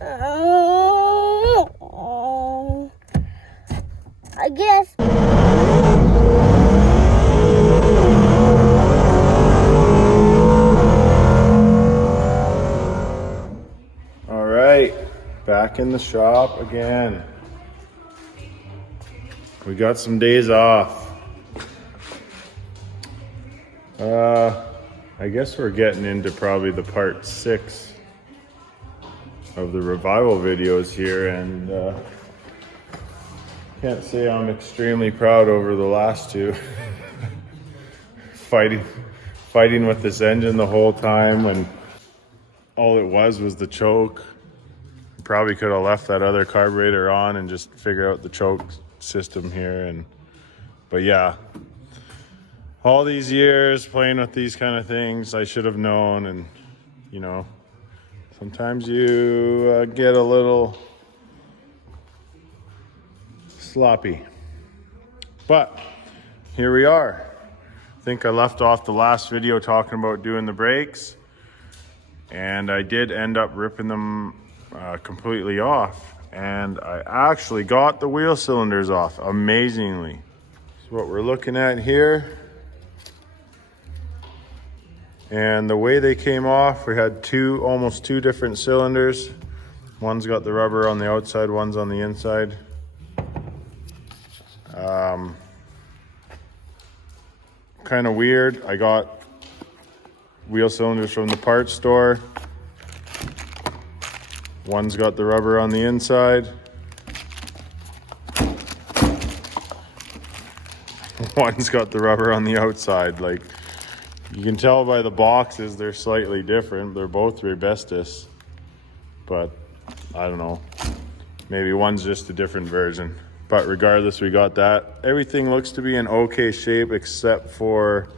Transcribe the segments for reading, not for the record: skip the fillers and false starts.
I guess. All right, back in the shop again. We got some days off. I guess we're getting into probably the part 6 of the revival videos here, and can't say I'm extremely proud over the last two. fighting with this engine the whole time, and all it was the choke. Probably could have left that other carburetor on and just figure out the choke system here. But yeah, all these years playing with these kind of things, I should have known. And you know, sometimes you get a little sloppy, but here we are. I think I left off the last video talking about doing the brakes, and I did end up ripping them completely off, and I actually got the wheel cylinders off amazingly. So what we're looking at here, and the way they came off, we had almost two different cylinders. One's got the rubber on the outside, one's on the inside. Kind of weird. I got wheel cylinders from the parts store. One's got the rubber on the inside. One's got the rubber on the outside. Like, you can tell by the boxes, they're slightly different. They're both Rebestis, but I don't know. Maybe one's just a different version. But regardless, we got that. Everything looks to be in okay shape except for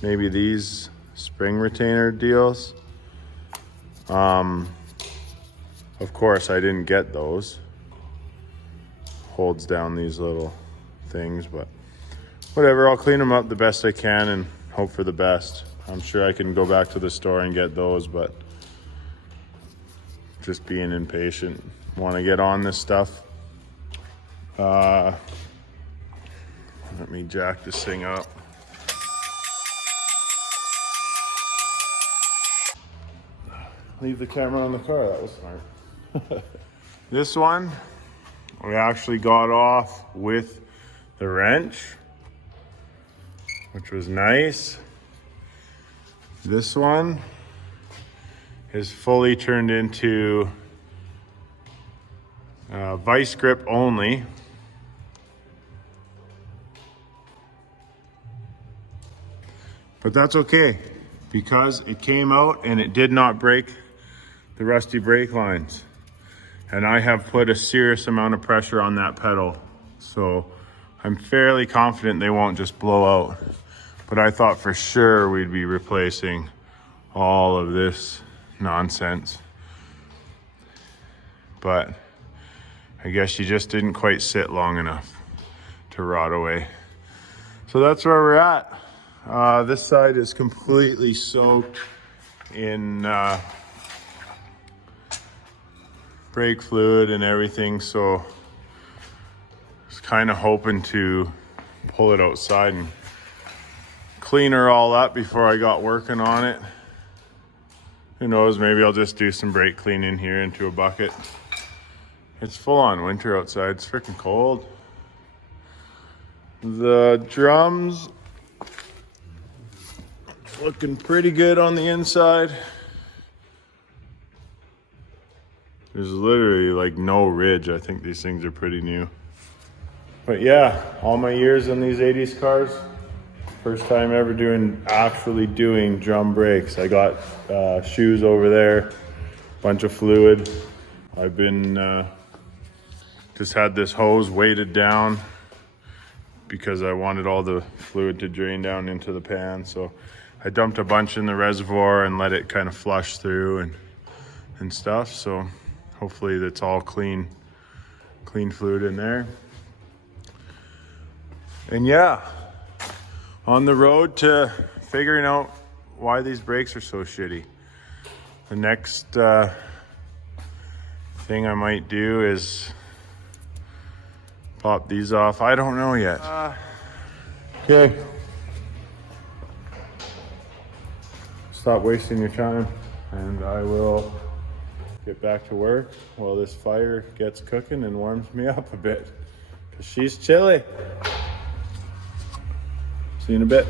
maybe these spring retainer deals. Of course, I didn't get those. Holds down these little things, but whatever. I'll clean them up the best I can and hope for the best. I'm sure I can go back to the store and get those, but just being impatient. Want to get on this stuff. Let me jack this thing up. Leave the camera on the car, that was smart. This one, we actually got off with the wrench, which was nice. This one is fully turned into vice grip only. But that's okay, because it came out and it did not break the rusty brake lines. And I have put a serious amount of pressure on that pedal. So I'm fairly confident they won't just blow out. But I thought for sure we'd be replacing all of this nonsense. But I guess you just didn't quite sit long enough to rot away. So that's where we're at. This side is completely soaked in brake fluid and everything, so I was kind of hoping to pull it outside and clean her all up before I got working on it. Who knows, maybe I'll just do some brake cleaning here into a bucket. It's full on winter outside, it's freaking cold. The drums looking pretty good on the inside. There's literally like no ridge. I think these things are pretty new. But yeah, all my years on these 80s cars, first time ever actually doing drum brakes. I got shoes over there, bunch of fluid. I've been just had this hose weighted down because I wanted all the fluid to drain down into the pan. So I dumped a bunch in the reservoir and let it kind of flush through and stuff. So hopefully that's all clean fluid in there. And yeah, on the road to figuring out why these brakes are so shitty. The next Thing I might do is pop these off. I don't know yet. Okay. Stop wasting your time, and I will get back to work while this fire gets cooking and warms me up a bit, because she's chilly. See you in a bit.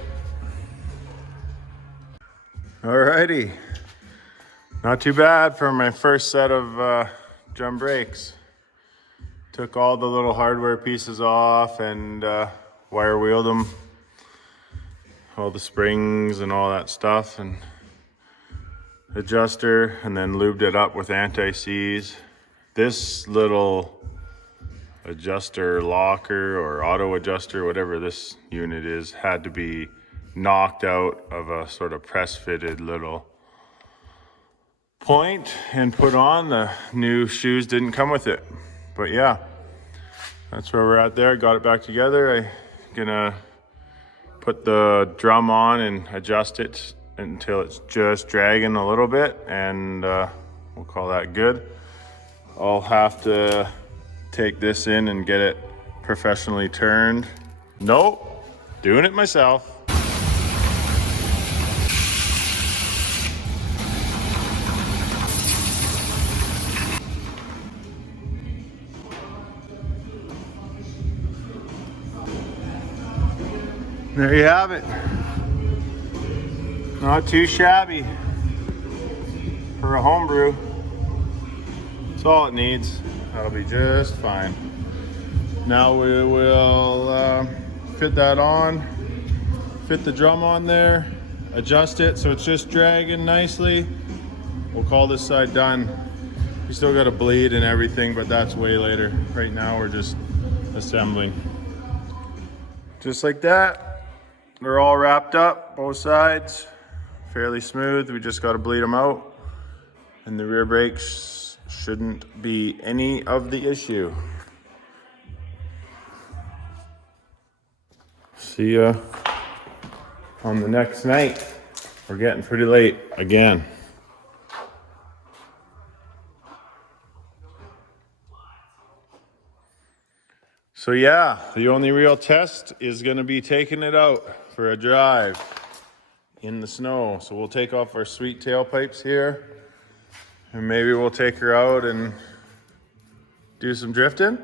Alrighty. Not too bad for my first set of drum brakes. Took all the little hardware pieces off and wire wheeled them. All the springs and all that stuff, and adjuster, and then lubed it up with anti-seize. This little adjuster locker or auto adjuster, whatever this unit is, had to be knocked out of a sort of press fitted little point and put on. The new shoes didn't come with it, but yeah, that's where we're at there. Got it back together. I'm gonna put the drum on and adjust it until it's just dragging a little bit, and we'll call that good. I'll have to take this in and get it professionally turned. Nope, doing it myself. There you have it. Not too shabby for a homebrew. That's all it needs. That'll be just fine. Now we will fit that on, fit the drum on there, adjust it so it's just dragging nicely. We'll call this side done. We still got to bleed and everything, but that's way later. Right now we're just assembling. Just like that. They're all wrapped up, both sides. Fairly smooth. We just got to bleed them out. And the rear brakes shouldn't be any of the issue. See ya on the next night. We're getting pretty late again. So yeah, the only real test is gonna be taking it out for a drive in the snow. So we'll take off our sweet tailpipes here, and maybe we'll take her out and do some drifting.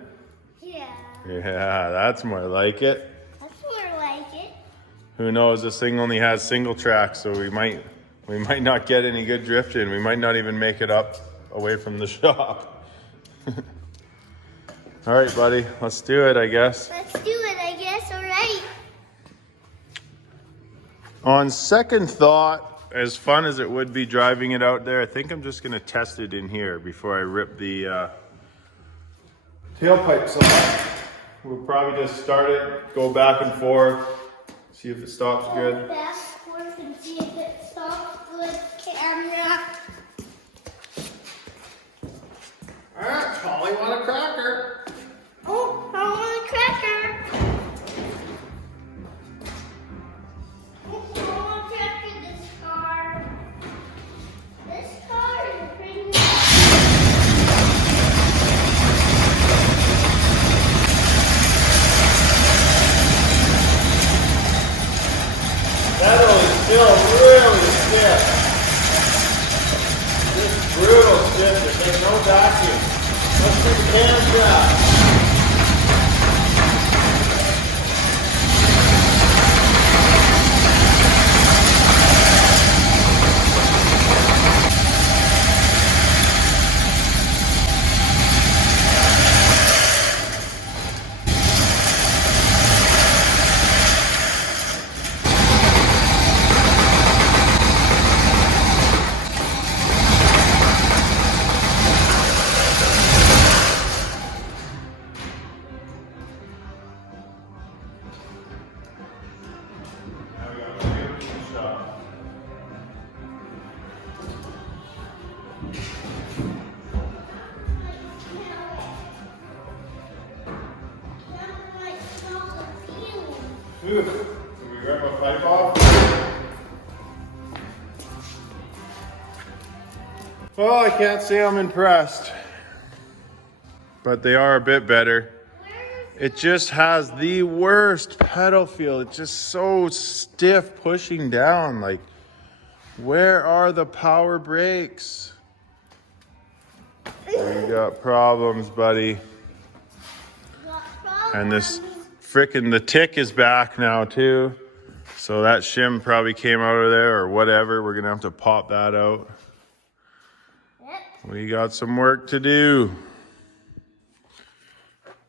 Yeah. Yeah, that's more like it. That's more like it. Who knows, this thing only has single track, so we might not get any good drifting. We might not even make it up away from the shop. All right, buddy, let's do it, I guess. Let's do it, I guess. All right. On second thought, as fun as it would be driving it out there, I think I'm just gonna test it in here before I rip the tailpipes off. We'll probably just start it, go back and forth, see if it stops good. Back and forth and see if it stops good, camera. All right, Polly, want a cracker? Oh, I want a cracker. Oh, I want a cracker this car. This car is a pretty nice. That is still really stiff. Just brutal stiff. There's no vacuum. Let's see the cam drop. Can we grab a pipe off? Well, I can't say I'm impressed. but they are a bit better. It just has the worst pedal feel. It's just so stiff pushing down. Like, where are the power brakes? We got problems, buddy. And this frickin' the tick is back now too. So that shim probably came out of there or whatever. We're gonna have to pop that out. We got some work to do.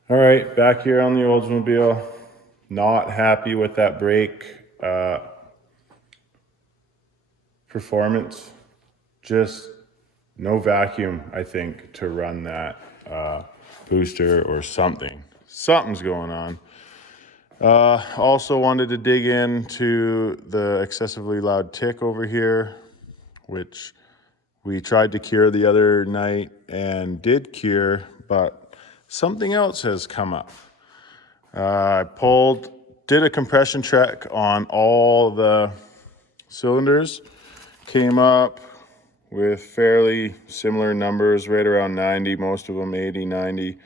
All right, back here on the Oldsmobile. Not happy with that brake performance. Just no vacuum, I think, to run that booster or something. Something's going on. Also wanted to dig into the excessively loud tick over here, which we tried to cure the other night and did cure, but something else has come up. I did a compression check on all the cylinders, came up with fairly similar numbers, right around 90, most of them 80, 90,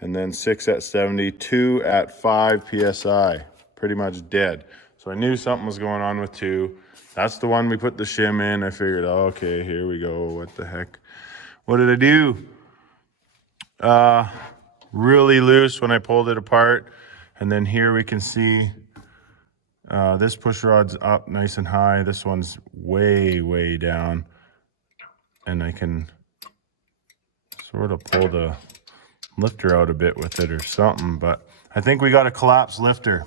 and then 6 at 70, 2 at 5 PSI, pretty much dead. So I knew something was going on with 2. That's the one we put the shim in. I figured, oh, okay, here we go. What the heck? What did I do? Really loose when I pulled it apart. And then here we can see this push rod's up nice and high. This one's way, way down. And I can sort of pull the lifter out a bit with it or something, but I think we got a collapsed lifter.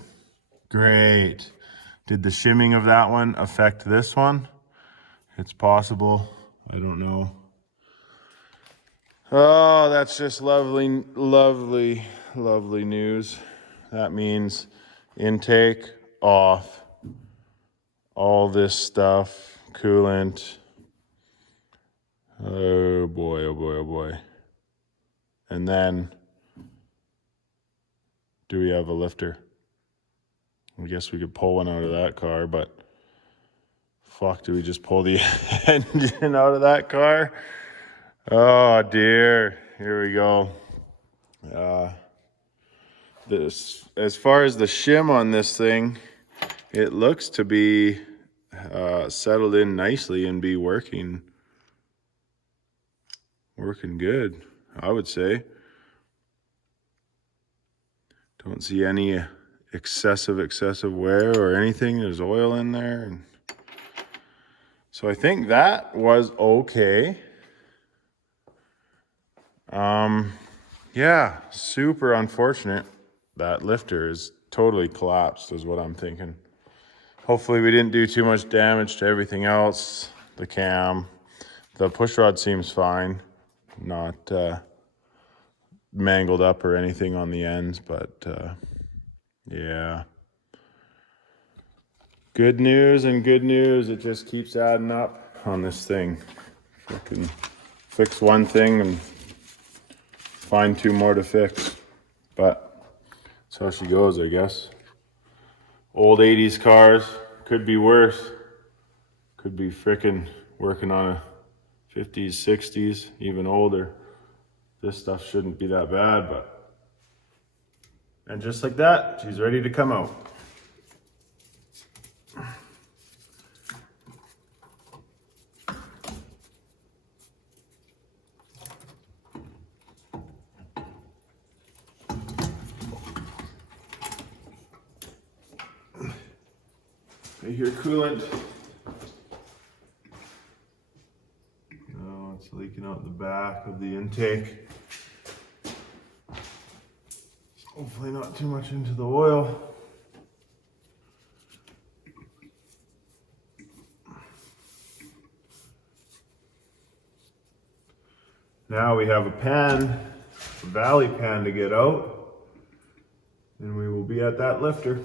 Great. Did the shimming of that one affect this one? It's possible. I don't know. Oh, that's just lovely, lovely, lovely news. That means intake off, all this stuff, coolant. Oh boy, oh boy, oh boy. And then, do we have a lifter? I guess we could pull one out of that car, but fuck, do we just pull the engine out of that car? Oh dear, here we go. This, as far as the shim on this thing, it looks to be settled in nicely and be working good, I would say. Don't see any excessive wear or anything. There's oil in there. And so I think that was okay. Yeah, super unfortunate. That lifter is totally collapsed is what I'm thinking. Hopefully we didn't do too much damage to everything else. The cam, the push rod seems fine. Not mangled up or anything on the ends, but yeah. Good news and good news. It just keeps adding up on this thing. I can fix one thing and find 2 more to fix. But that's how she goes, I guess. Old 80s cars, could be worse. Could be frickin' working on a 50s, 60s, even older. This stuff shouldn't be that bad, but... And just like that, she's ready to come out. I hear coolant. Oh, it's leaking out the back of the intake. Hopefully not too much into the oil. Now we have a pan, a valley pan to get out, and we will be at that lifter.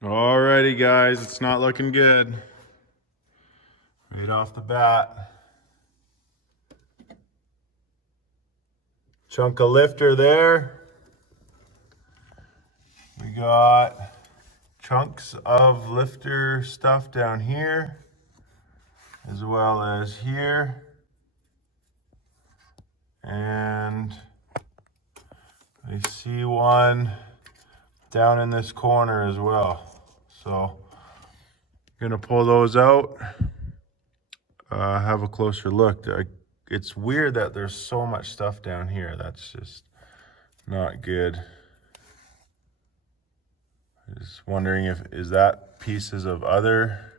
Alrighty guys, it's not looking good. Right off the bat. Chunk of lifter there. We got chunks of lifter stuff down here, as well as here. And I see one down in this corner as well. So I'm gonna pull those out, have a closer look. It's weird that there's so much stuff down here. That's just not good. Just wondering if is that pieces of other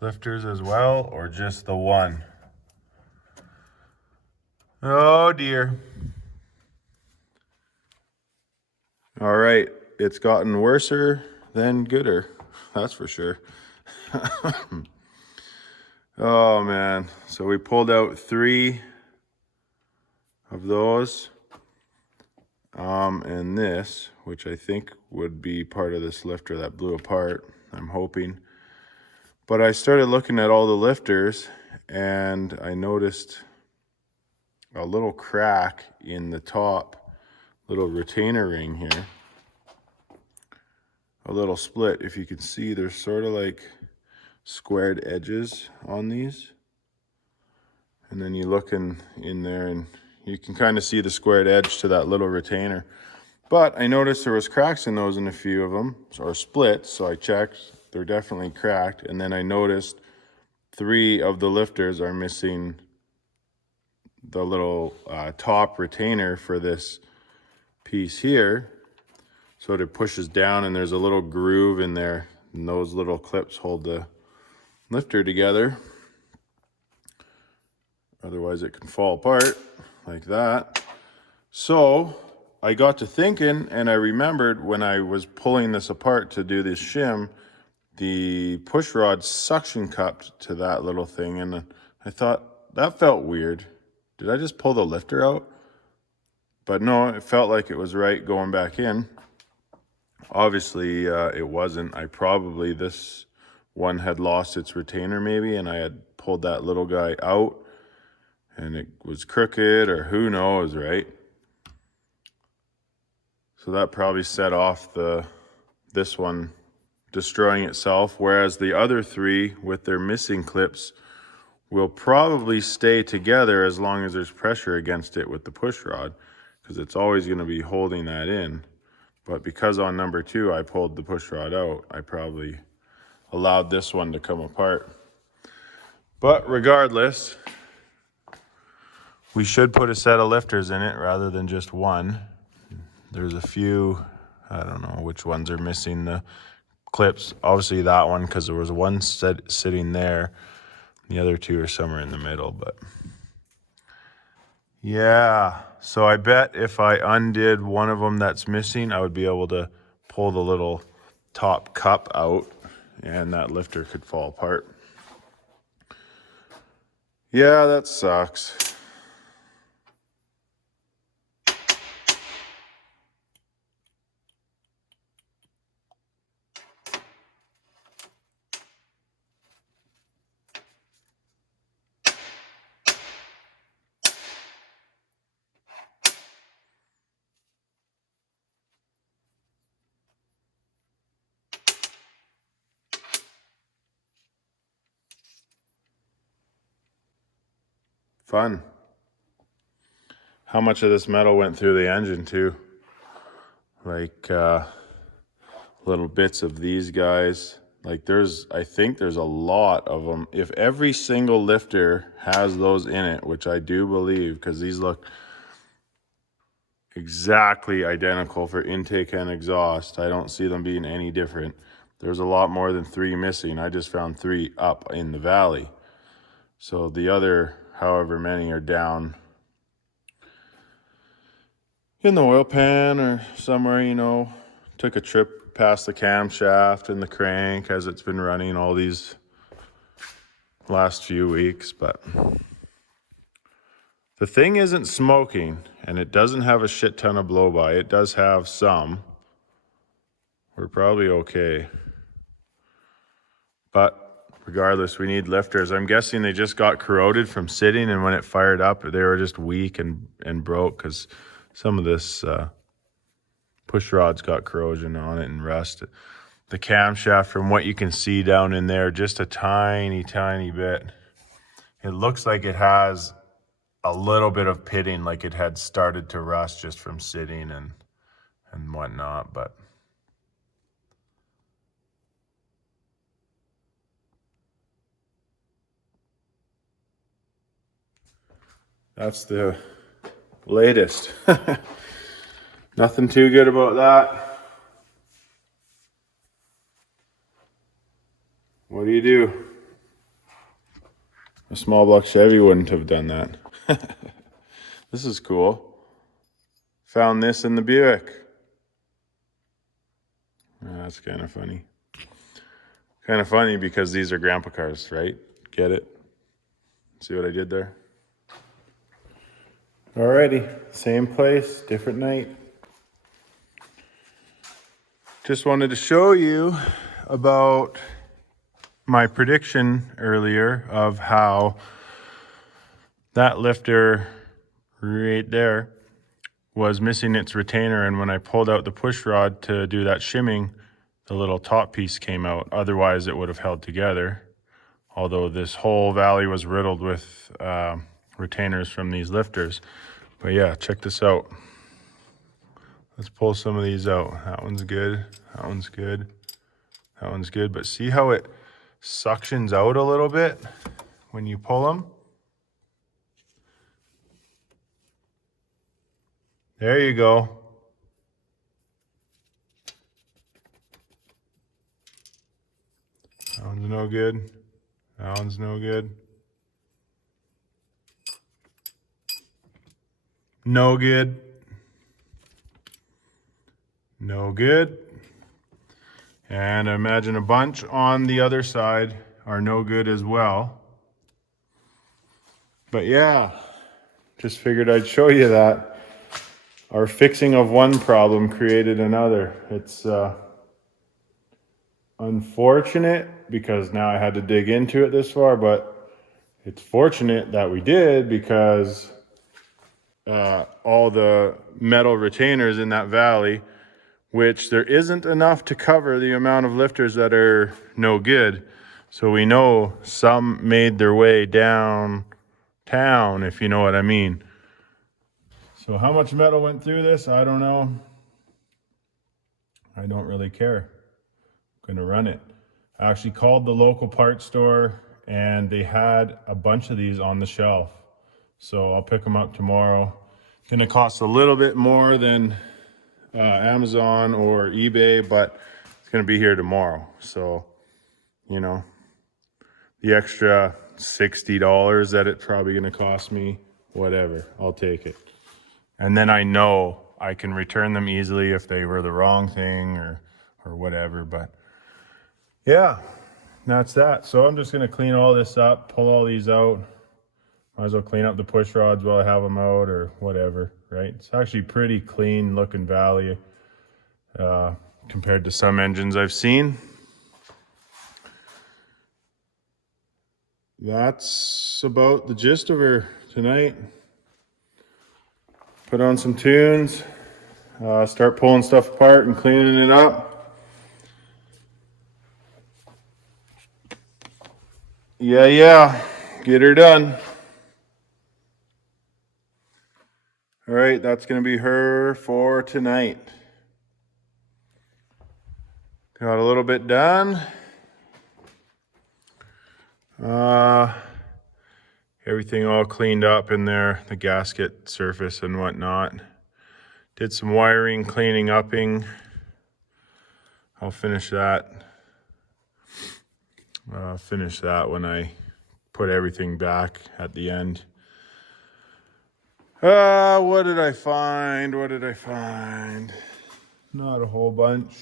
lifters as well, or just the one? Oh dear. All right, it's gotten worser than gooder, that's for sure. Oh man, so we pulled out 3 of those. And this, which I think would be part of this lifter that blew apart, I'm hoping. But I started looking at all the lifters and I noticed a little crack in the top little retainer ring here. A little split. If you can see, there's sort of like squared edges on these. And then you look in there and you can kind of see the squared edge to that little retainer. But I noticed there was cracks in those in a few of them, or splits, so I checked. They're definitely cracked. And then I noticed 3 of the lifters are missing the little top retainer for this piece here. So it pushes down and there's a little groove in there, and those little clips hold the lifter together. Otherwise it can fall apart like that. So I got to thinking, and I remembered when I was pulling this apart to do this shim, the push rod suction cupped to that little thing, and I thought that felt weird. Did I just pull the lifter out? But no, it felt like it was right going back in. Obviously it wasn't. This one had lost its retainer maybe, and I had pulled that little guy out and it was crooked, or who knows, right? So that probably set off this one destroying itself, whereas the other 3 with their missing clips will probably stay together as long as there's pressure against it with the push rod, because it's always going to be holding that in. But because on number 2 I pulled the push rod out, I probably allowed this one to come apart. But regardless, we should put a set of lifters in it rather than just one. There's a few, I don't know which ones are missing the clips. Obviously that one, because there was one sitting there. The other 2 are somewhere in the middle, but yeah. So I bet if I undid one of them that's missing, I would be able to pull the little top cup out and that lifter could fall apart. Yeah, that sucks. Fun. How much of this metal went through the engine too? Like little bits of these guys. Like I think there's a lot of them. If every single lifter has those in it, which I do believe, because these look exactly identical for intake and exhaust, I don't see them being any different. There's a lot more than 3 missing. I just found 3 up in the valley. So the other however many are down in the oil pan or somewhere, took a trip past the camshaft and the crank as it's been running all these last few weeks. But the thing isn't smoking, and it doesn't have a shit ton of blow by. It does have some. We're probably okay. But regardless, we need lifters. I'm guessing they just got corroded from sitting, and when it fired up, they were just weak and broke, because some of this push rod's got corrosion on it and rust. the camshaft from what you can see down in there, just a tiny, tiny bit. It looks like it has a little bit of pitting, like it had started to rust just from sitting and whatnot, but that's the latest. Nothing too good about that. What do you do? A small block Chevy wouldn't have done that. This is cool. Found this in the Buick. That's kind of funny. Kind of funny because these are grandpa cars, right? Get it? See what I did there? Alrighty, same place, different night. Just wanted to show you about my prediction earlier of how that lifter right there was missing its retainer, and when I pulled out the push rod to do that shimming, the little top piece came out. Otherwise it would have held together, although this whole valley was riddled with retainers from these lifters. But yeah, check this out. Let's pull some of these out. That one's good, that one's good, that one's good. But see how it suctions out a little bit when you pull them? There you go. That one's no good. That one's no good. No good. No good. And I imagine a bunch on the other side are no good as well. But yeah, just figured I'd show you that. Our fixing of one problem created another. It's unfortunate because now I had to dig into it this far, but it's fortunate that we did because all the metal retainers in that valley, which there isn't enough to cover the amount of lifters that are no good. So we know some made their way downtown, if you know what I mean. So how much metal went through this? I don't know. I don't really care. I'm gonna run it. I actually called the local parts store and they had a bunch of these on the shelf. So I'll pick them up tomorrow. It's gonna cost a little bit more than Amazon or eBay, but it's gonna be here tomorrow. So, you know, the extra $60 that it's probably gonna cost me, whatever, I'll take it. And then I know I can return them easily if they were the wrong thing or whatever. But yeah, that's that. So I'm just gonna clean all this up, pull all these out. Might as well clean up the push rods while I have them out or whatever, right? It's actually pretty clean looking valley compared to some engines I've seen. That's about the gist of her tonight. Put on some tunes, start pulling stuff apart and cleaning it up. Yeah, get her done. All right, that's gonna be her for tonight. Got a little bit done. Everything all cleaned up in there, the gasket surface and whatnot. Did some wiring, cleaning, upping. I'll finish that. Finish that when I put everything back at the end. What did I find? What did I find? Not a whole bunch.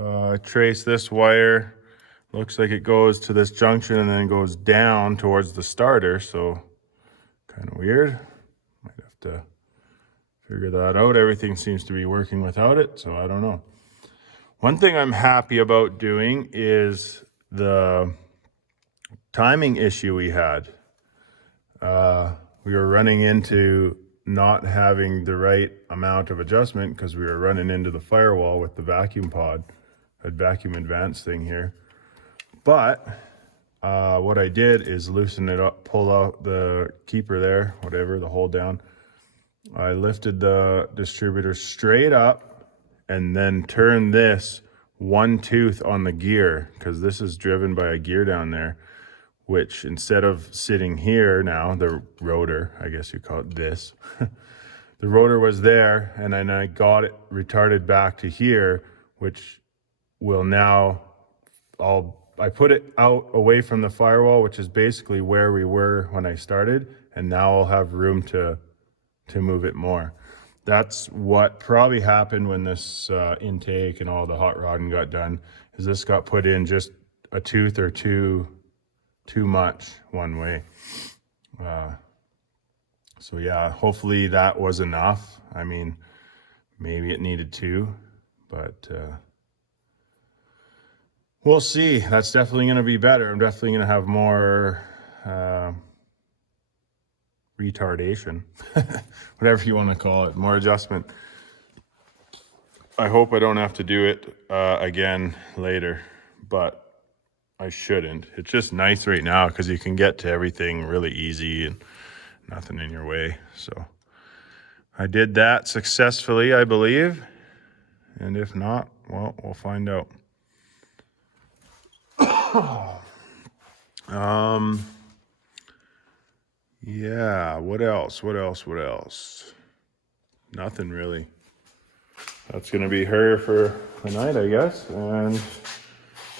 I traced this wire. Looks like it goes to this junction and then goes down towards the starter, so kind of weird. Might have to figure that out. Everything seems to be working without it, so I don't know. One thing I'm happy about doing is the timing issue we had. We were running into not having the right amount of adjustment because we were running into the firewall with the vacuum pod, that vacuum advance thing here. But what I did is loosen it up, pull out the keeper there, whatever, the hold down. I lifted the distributor straight up and then turned this one tooth on the gear, because this is driven by a gear down there, which instead of sitting here now, the rotor, I guess you call it this, the rotor was there, and then I got it retarded back to here, which will now, I put it out away from the firewall, which is basically where we were when I started, and now I'll have room to move it more. That's what probably happened when this intake and all the hot rodding got done, is this got put in just a tooth or two too much one way. So yeah, hopefully that was enough. I mean, maybe it needed two, but we'll see. That's definitely going to be better. I'm definitely going to have more retardation, whatever you want to call it, more adjustment. I hope I don't have to do it again later, but I shouldn't. It's just nice right now because you can get to everything really easy and nothing in your way. So I did that successfully, I believe. And if not, well, we'll find out. Yeah, what else? Nothing really. That's gonna be her for the night, I guess, and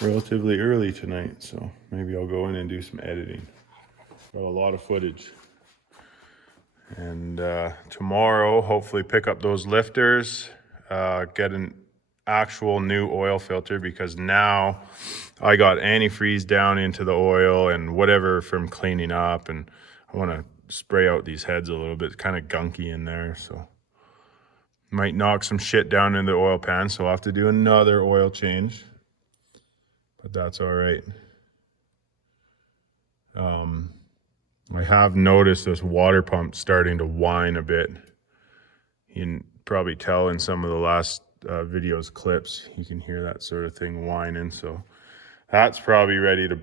relatively early tonight, so maybe I'll go in and do some editing. Got a lot of footage. And tomorrow, hopefully pick up those lifters, get an actual new oil filter, because now I got antifreeze down into the oil and whatever from cleaning up, and I want to spray out these heads a little bit. It's kind of gunky in there, so might knock some shit down in the oil pan, so I'll have to do another oil change, but that's all right. I have noticed this water pump starting to whine a bit. You can probably tell in some of the last videos clips, you can hear that sort of thing whining, so that's probably ready to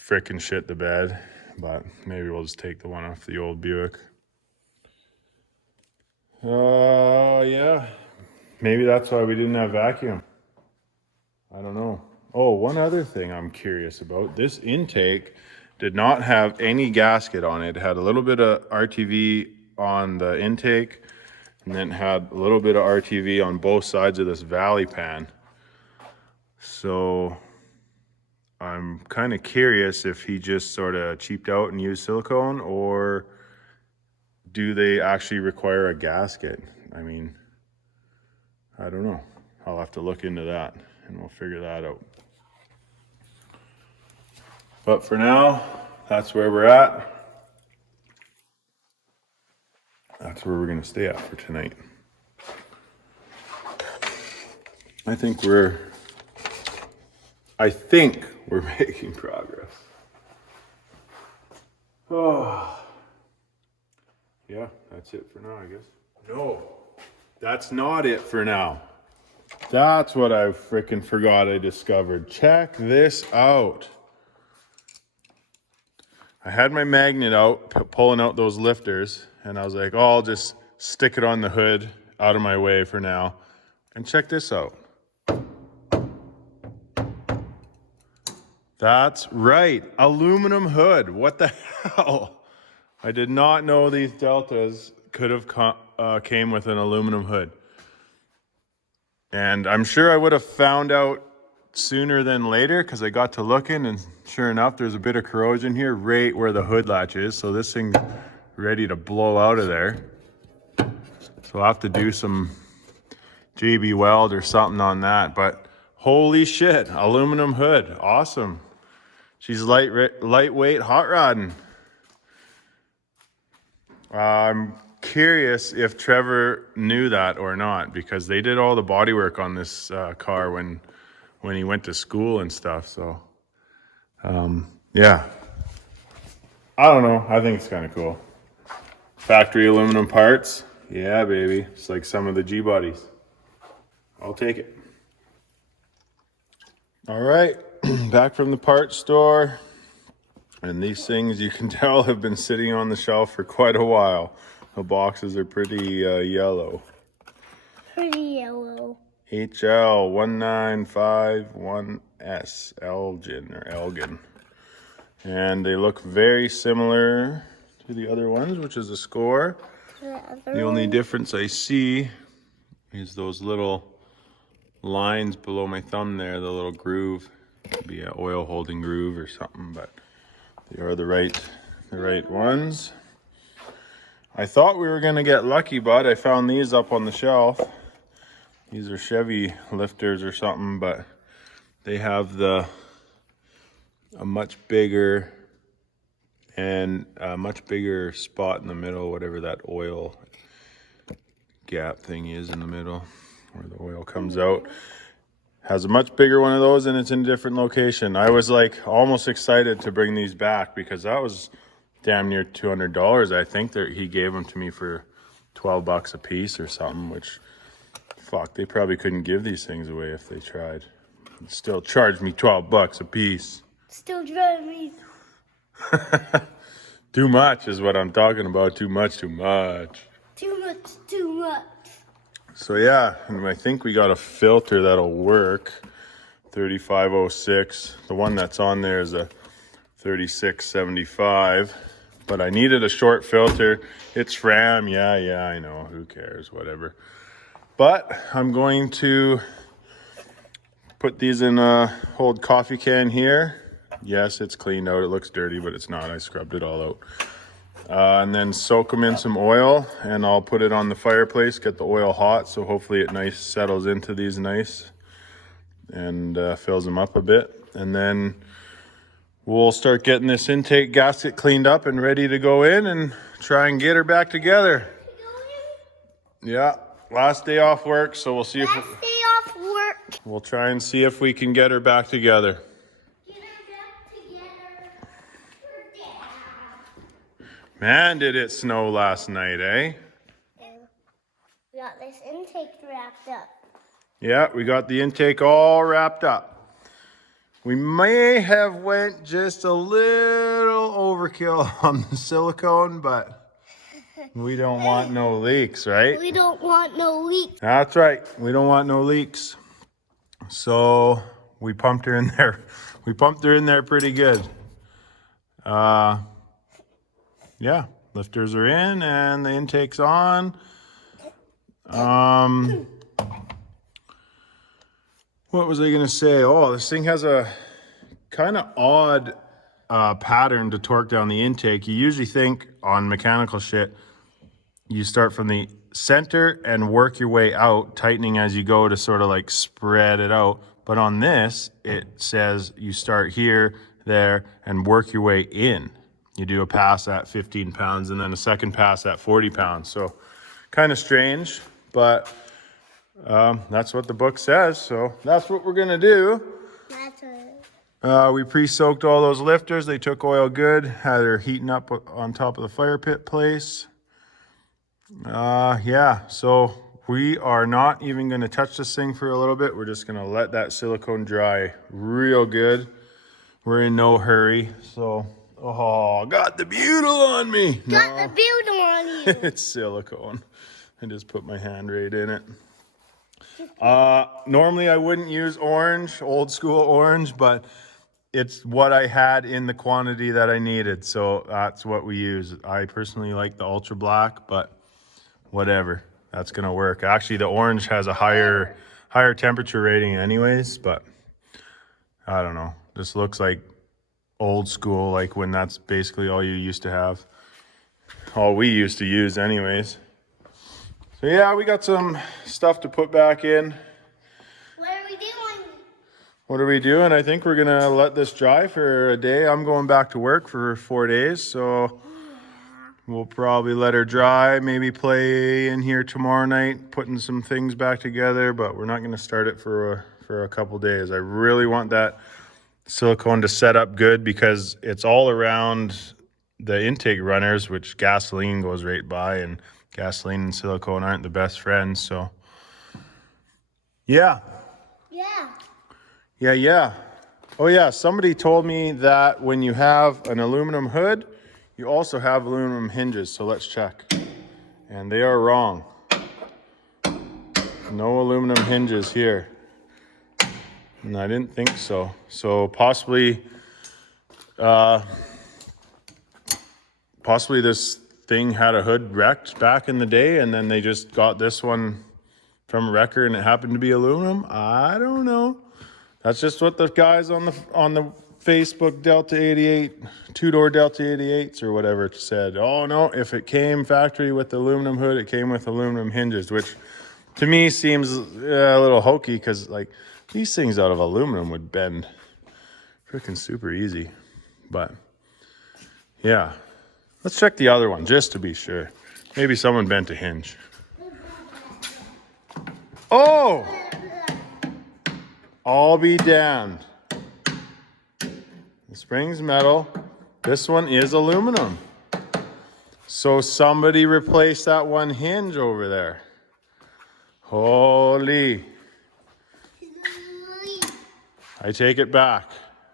frickin' shit the bed, but maybe we'll just take the one off the old Buick. Yeah, maybe that's why we didn't have vacuum. I don't know. Oh, one other thing I'm curious about. This intake did not have any gasket on it. It had a little bit of RTV on the intake, and then had a little bit of RTV on both sides of this valley pan. So I'm kind of curious if he just sort of cheaped out and used silicone, or do they actually require a gasket? I mean, I don't know. I'll have to look into that and we'll figure that out. But for now, that's where we're at. That's where we're going to stay at for tonight. I think we're making progress. Oh, yeah, that's it for now, I guess. No, that's not it for now. That's what I freaking forgot I discovered. Check this out. I had my magnet out, pulling out those lifters, and I was like, oh, I'll just stick it on the hood out of my way for now. And check this out. That's right, aluminum hood. What the hell? I did not know these Deltas could have came with an aluminum hood. And I'm sure I would have found out sooner than later, because I got to looking, and sure enough, there's a bit of corrosion here right where the hood latch is. So this thing's ready to blow out of there. So I'll have to do some JB weld or something on that. But holy shit, aluminum hood, awesome. She's lightweight hot rodding. I'm curious if Trevor knew that or not, because they did all the body work on this car when he went to school and stuff. So, yeah, I don't know. I think it's kind of cool. Factory aluminum parts. Yeah, baby. It's like some of the G-bodies. I'll take it. All right, back from the parts store. And these things, you can tell, have been sitting on the shelf for quite a while. The boxes are pretty yellow. Pretty yellow. HL1951S, Elgin. And they look very similar to the other ones, which is a score. The only difference I see is those little lines below my thumb there, the little groove. Could be an oil holding groove or something, but they are the right ones. I thought we were gonna get lucky, but I found these up on the shelf. These are Chevy lifters or something, but they have a much bigger spot in the middle, whatever that oil gap thing is in the middle where the oil comes out. Has a much bigger one of those, and it's in a different location. I was like almost excited to bring these back because that was damn near $200. I think that he gave them to me for 12 bucks a piece or something, which, fuck, they probably couldn't give these things away if they tried. Still charged me 12 bucks a piece. Still driving me. Too much is what I'm talking about. Too much. Too much. So yeah, and I think we got a filter that'll work. 3506. The one that's on there is a 3675. But I needed a short filter. It's RAM. Yeah, I know. Who cares? Whatever. But I'm going to put these in a old coffee can here. Yes, it's cleaned out. It looks dirty, but it's not. I scrubbed it all out. And then soak them in some oil, and I'll put it on the fireplace, get the oil hot, so hopefully it settles into these nice and fills them up a bit. And then we'll start getting this intake gasket cleaned up and ready to go in and try and get her back together. Yeah, last day off work, so we'll see if we'll try and see if we can get her back together. Man, did it snow last night, eh? We got this intake wrapped up. Yeah, we got the intake all wrapped up. We may have went just a little overkill on the silicone, but we don't want no leaks, right? We don't want no leaks. That's right. We don't want no leaks. So we pumped her in there. We pumped her in there pretty good. Yeah, lifters are in and the intake's on. What was I gonna say? Oh, this thing has a kind of odd pattern to torque down the intake. You usually think on mechanical shit, you start from the center and work your way out, tightening as you go to sort of like spread it out. But on this, it says you start here, there, and work your way in. You do a pass at 15 pounds and then a second pass at 40 pounds. So kind of strange, but that's what the book says. So that's what we're gonna do. That's it. We pre-soaked all those lifters. They took oil good, had her heating up on top of the fire pit place. Yeah, so we are not even gonna touch this thing for a little bit. We're just gonna let that silicone dry real good. We're in no hurry, so. Oh, got the butyl on me. Got the butyl on you. It's silicone. I just put my hand right in it. Normally I wouldn't use orange, old school orange, but it's what I had in the quantity that I needed. So that's what we use. I personally like the ultra black, but whatever. That's going to work. Actually, the orange has a higher temperature rating anyways, but I don't know. This looks like old school, like when that's basically all you used to have. All we used to use anyways. So yeah, we got some stuff to put back in. What are we doing? What are we doing? I think we're gonna let this dry for a day. I'm going back to work for 4 days, so we'll probably let her dry, maybe play in here tomorrow night, putting some things back together, but we're not gonna start it for a couple days. I really want that silicone to set up good because it's all around the intake runners, which gasoline goes right by, and gasoline and silicone aren't the best friends. So yeah. Oh yeah, somebody told me that when you have an aluminum hood, you also have aluminum hinges. So let's check. And they are wrong. No aluminum hinges here. And I didn't think so. So possibly this thing had a hood wrecked back in the day, and then they just got this one from a wrecker and it happened to be aluminum. I don't know. That's just what the guys on the Facebook Delta 88, two-door Delta 88s or whatever said. Oh no, if it came factory with the aluminum hood, it came with aluminum hinges, which to me seems a little hokey, because like these things out of aluminum would bend freaking super easy. But yeah, let's check the other one just to be sure. Maybe someone bent a hinge. Oh! I'll be damned. The spring's metal. This one is aluminum. So somebody replaced that one hinge over there. Holy. I take it back.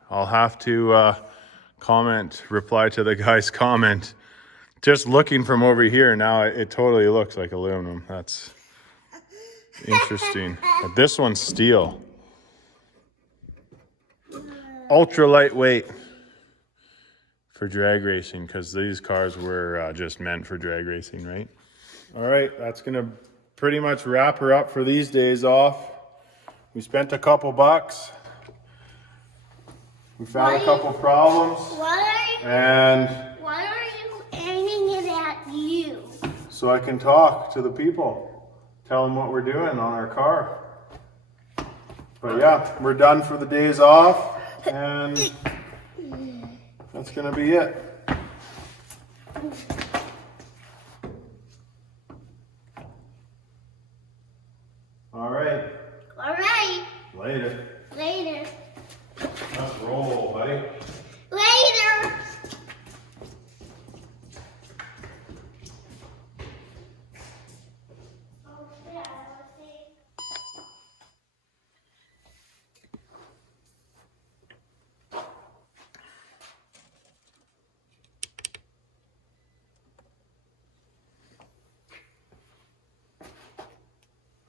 I'll have to reply to the guy's comment. Just looking from over here, now it totally looks like aluminum. That's interesting. But this one's steel. Ultra lightweight for drag racing, because these cars were just meant for drag racing, right? All right, that's gonna pretty much wrap her up for these days off. We spent a couple bucks. We found a couple problems. Why are you aiming it at you? So I can talk to the people, tell them what we're doing on our car. But yeah, we're done for the days off. And that's gonna be it. All right. All right. Later. Later. Let's roll, buddy. Later.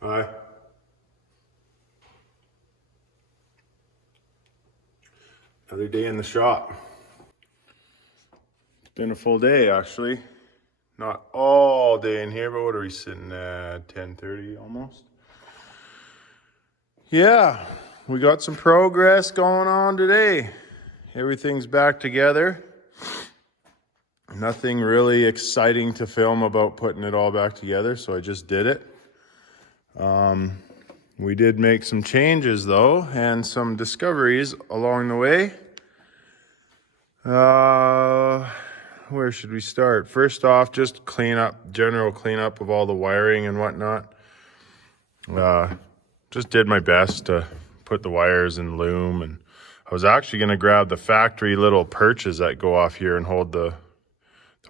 Hi. Another day in the shop. It's been a full day, actually. Not all day in here, but what are we sitting at? 10:30 almost. Yeah, we got some progress going on today. Everything's back together. Nothing really exciting to film about putting it all back together, so I just did it. We did make some changes though, and some discoveries along the way. Where should we start? First off, just general cleanup of all the wiring and whatnot. Just did my best to put the wires in loom, and I was actually going to grab the factory little perches that go off here and hold the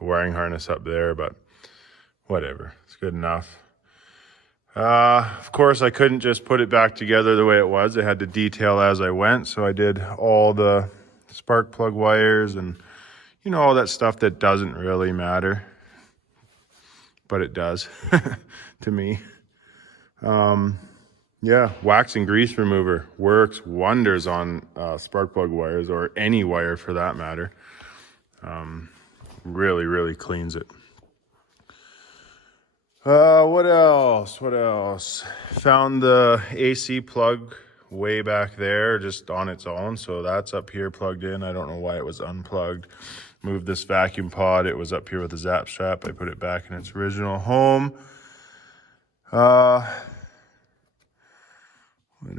wiring harness up there, but whatever, it's good enough. Of course, I couldn't just put it back together the way it was. I had to detail as I went, so I did all the spark plug wires and, all that stuff that doesn't really matter, but it does to me. Yeah, wax and grease remover works wonders on spark plug wires, or any wire for that matter. Really, really cleans it. What else? Found the AC plug way back there, just on its own. So that's up here plugged in. I don't know why it was unplugged. Moved this vacuum pod. It was up here with the zap strap. I put it back in its original home. What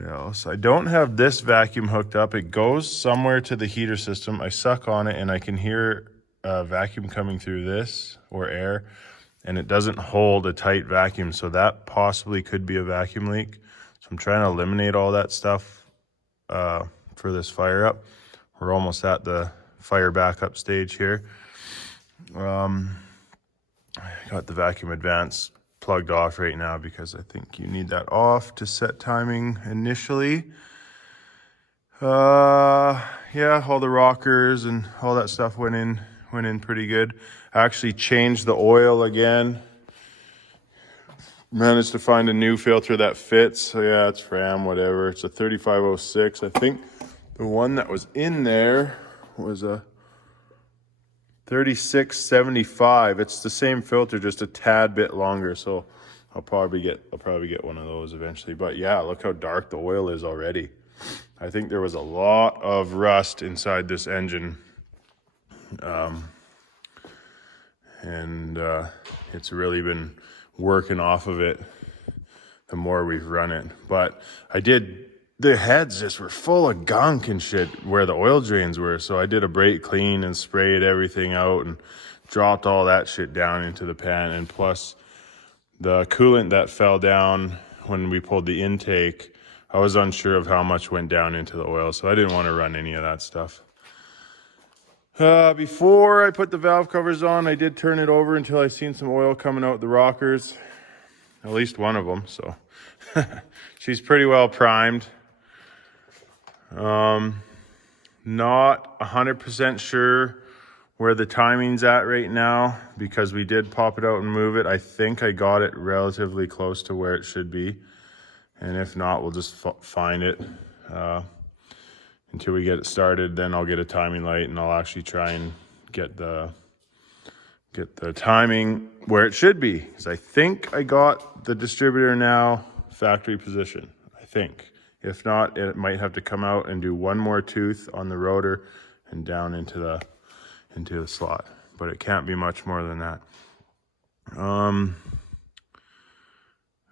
else? I don't have this vacuum hooked up. It goes somewhere to the heater system. I suck on it and I can hear vacuum coming through this, or air. And it doesn't hold a tight vacuum, so that possibly could be a vacuum leak. So I'm trying to eliminate all that stuff for this fire up. We're almost at the fire backup stage here. I got the vacuum advance plugged off right now because I think you need that off to set timing initially. Yeah, all the rockers and all that stuff went in pretty good. I actually changed the oil again. Managed to find a new filter that fits. So yeah, it's Fram, whatever. It's a 3506. I think the one that was in there was a 3675. It's the same filter, just a tad bit longer. So I'll probably get one of those eventually. But yeah, look how dark the oil is already. I think there was a lot of rust inside this engine. And it's really been working off of it the more we've run it. But the heads just were full of gunk and shit where the oil drains were. So I did a brake clean and sprayed everything out and dropped all that shit down into the pan. And plus the coolant that fell down when we pulled the intake, I was unsure of how much went down into the oil. So I didn't want to run any of that stuff. Before I put the valve covers on, I did turn it over until I seen some oil coming out the rockers. At least one of them, so she's pretty well primed. Not 100% sure where the timing's at right now because we did pop it out and move it. I think I got it relatively close to where it should be. And if not, we'll just find it until we get it started. Then I'll get a timing light and I'll actually try and get the timing where it should be. Because I think I got the distributor now factory position, I think. If not, it might have to come out and do one more tooth on the rotor and down into the slot. But it can't be much more than that.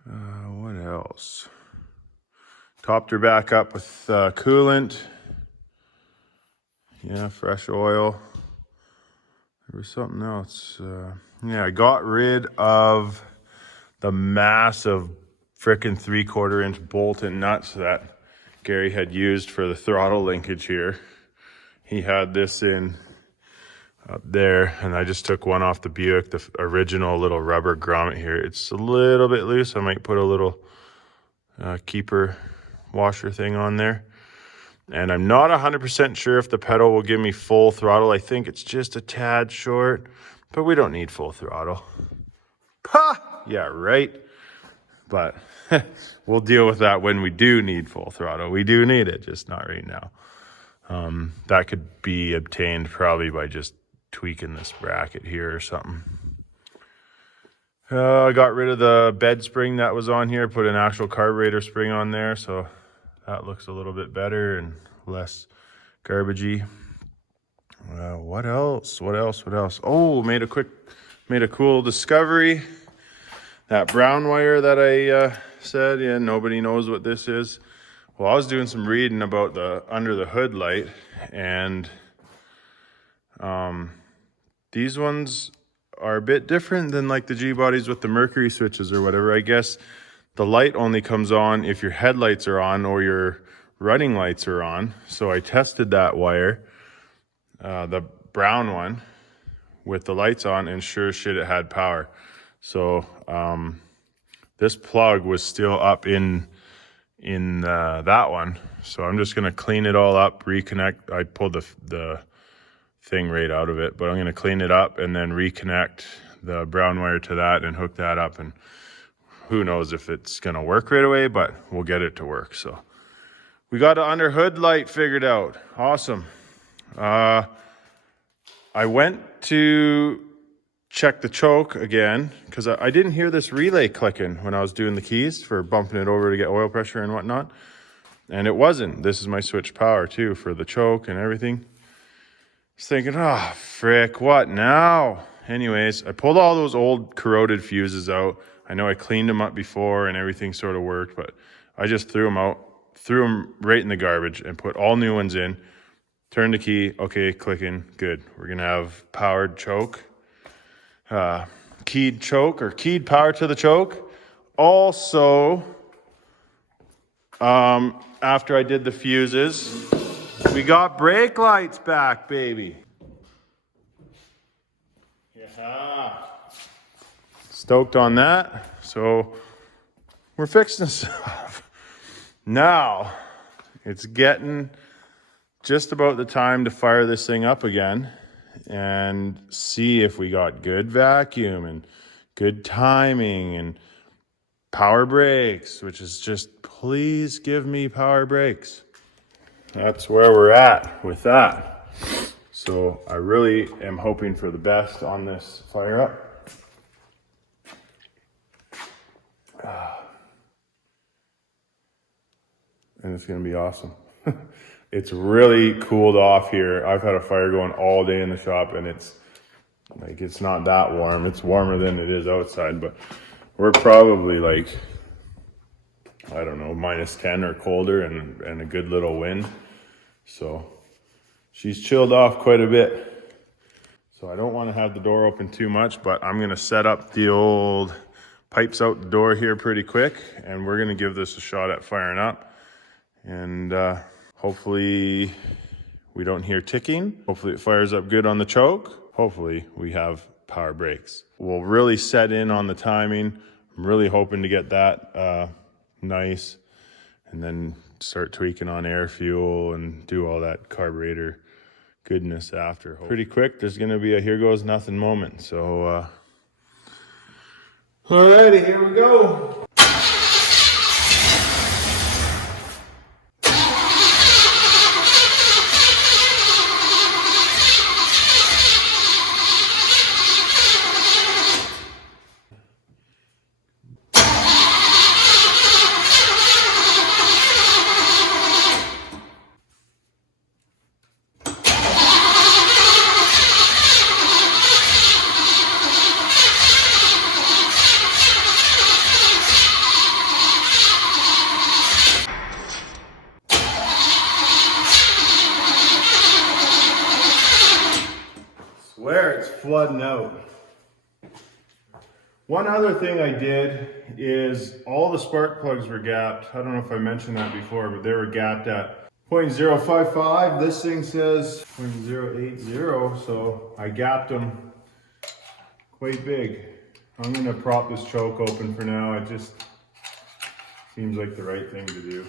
What else? Topped her back up with coolant. Yeah, fresh oil. There was something else. Yeah, I got rid of the massive frickin' 3/4 inch bolt and nuts that Gary had used for the throttle linkage here. He had this in up there, and I just took one off the Buick, the original little rubber grommet here. It's a little bit loose. I might put a little keeper washer thing on there. And I'm not 100% sure if the pedal will give me full throttle. I think it's just a tad short, but we don't need full throttle. Ha! Yeah, right. But we'll deal with that when we do need full throttle. We do need it, just not right now. That could be obtained probably by just tweaking this bracket here or something. I got rid of the bed spring that was on here, put an actual carburetor spring on there, so that looks a little bit better and less garbagey. What else? Oh, made a cool discovery. That brown wire that I said, yeah, nobody knows what this is. Well, I was doing some reading about the under the hood light, and these ones are a bit different than like the G-bodies with the Mercury switches or whatever. I guess the light only comes on if your headlights are on or your running lights are on. So I tested that wire, the brown one, with the lights on, and sure as shit it had power. So this plug was still up in that one. So I'm just gonna clean it all up, reconnect. I pulled the thing right out of it, but I'm gonna clean it up and then reconnect the brown wire to that and hook that up. And who knows if it's gonna work right away, but we'll get it to work. So we got an under hood light figured out. Awesome. I went to check the choke again because I didn't hear this relay clicking when I was doing the keys for bumping it over to get oil pressure and whatnot. And it wasn't. This is my switch power too for the choke and everything. I was thinking, oh, frick, what now? Anyways, I pulled all those old corroded fuses out. I know I cleaned them up before and everything sort of worked, but I just threw them out, threw them right in the garbage and put all new ones in. Turned the key, okay, clicking, good. We're gonna have powered choke, keyed choke or keyed power to the choke. Also, after I did the fuses, we got brake lights back, baby. Stoked on that. So we're fixing stuff. Now it's getting just about the time to fire this thing up again and see if we got good vacuum and good timing and power brakes, which is just, please give me power brakes. That's where we're at with that. So I really am hoping for the best on this fire up. And it's gonna be awesome. It's really cooled off here. I've had a fire going all day in the shop and it's like, it's not that warm. It's warmer than it is outside, but we're probably like, I don't know, -10 or colder and a good little wind. So she's chilled off quite a bit. So I don't want to have the door open too much, but I'm gonna set up the old pipes out the door here pretty quick and we're gonna give this a shot at firing up. And hopefully we don't hear ticking. Hopefully it fires up good on the choke. Hopefully we have power brakes. We'll really set in on the timing. I'm really hoping to get that nice and then start tweaking on air fuel and do all that carburetor goodness after. Pretty quick, there's gonna be a here goes nothing moment. So alrighty, here we go. Swear it's flooding out. One other thing I did is all the spark plugs were gapped. I don't know if I mentioned that before, but they were gapped at 0.055. This thing says 0.080, so I gapped them quite big. I'm gonna prop this choke open for now. It just seems like the right thing to do.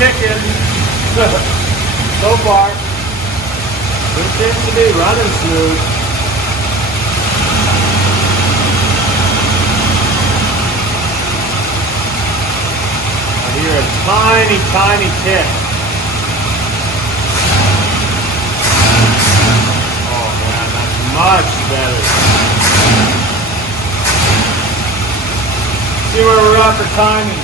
Ticking so far. It seems to be running smooth. I hear a tiny tick. Oh man, that's much better. See where we're at for timing.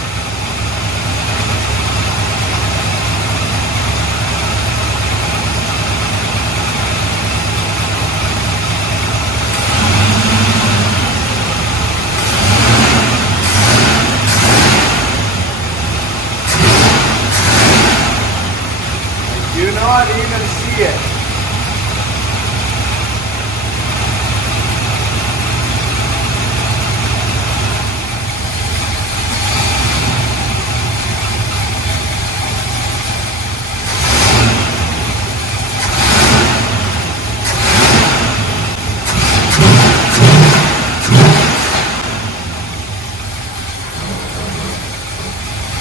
Do not even see it.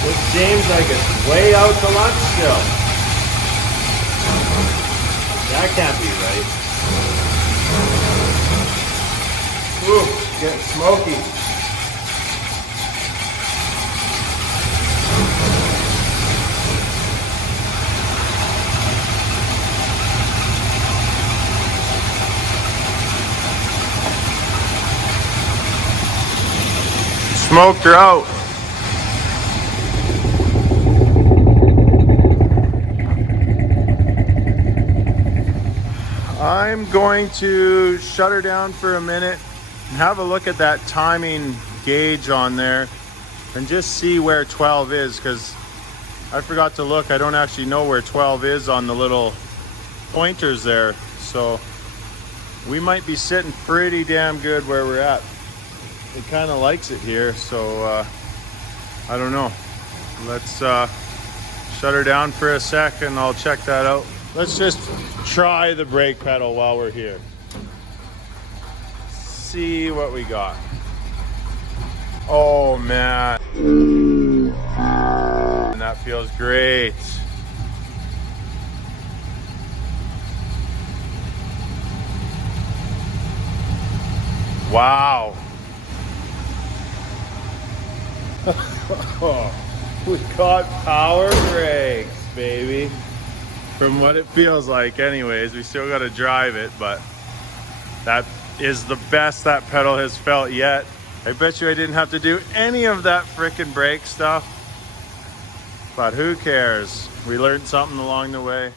This seems like it's way out to lunch still. That can't be right. Ooh, getting smoky. Smoked her out. I'm going to shut her down for a minute and have a look at that timing gauge on there and just see where 12 is, because I forgot to look. I don't actually know where 12 is on the little pointers there. So we might be sitting pretty damn good where we're at. It kind of likes it here, so I don't know. Let's shut her down for a sec and I'll check that out. Let's just try the brake pedal while we're here. See what we got. Oh man. And that feels great. Wow. We got power brakes, baby. From what it feels like anyways. We still got to drive it, but that is the best that pedal has felt yet. I bet you I didn't have to do any of that frickin' brake stuff, but who cares? We learned something along the way.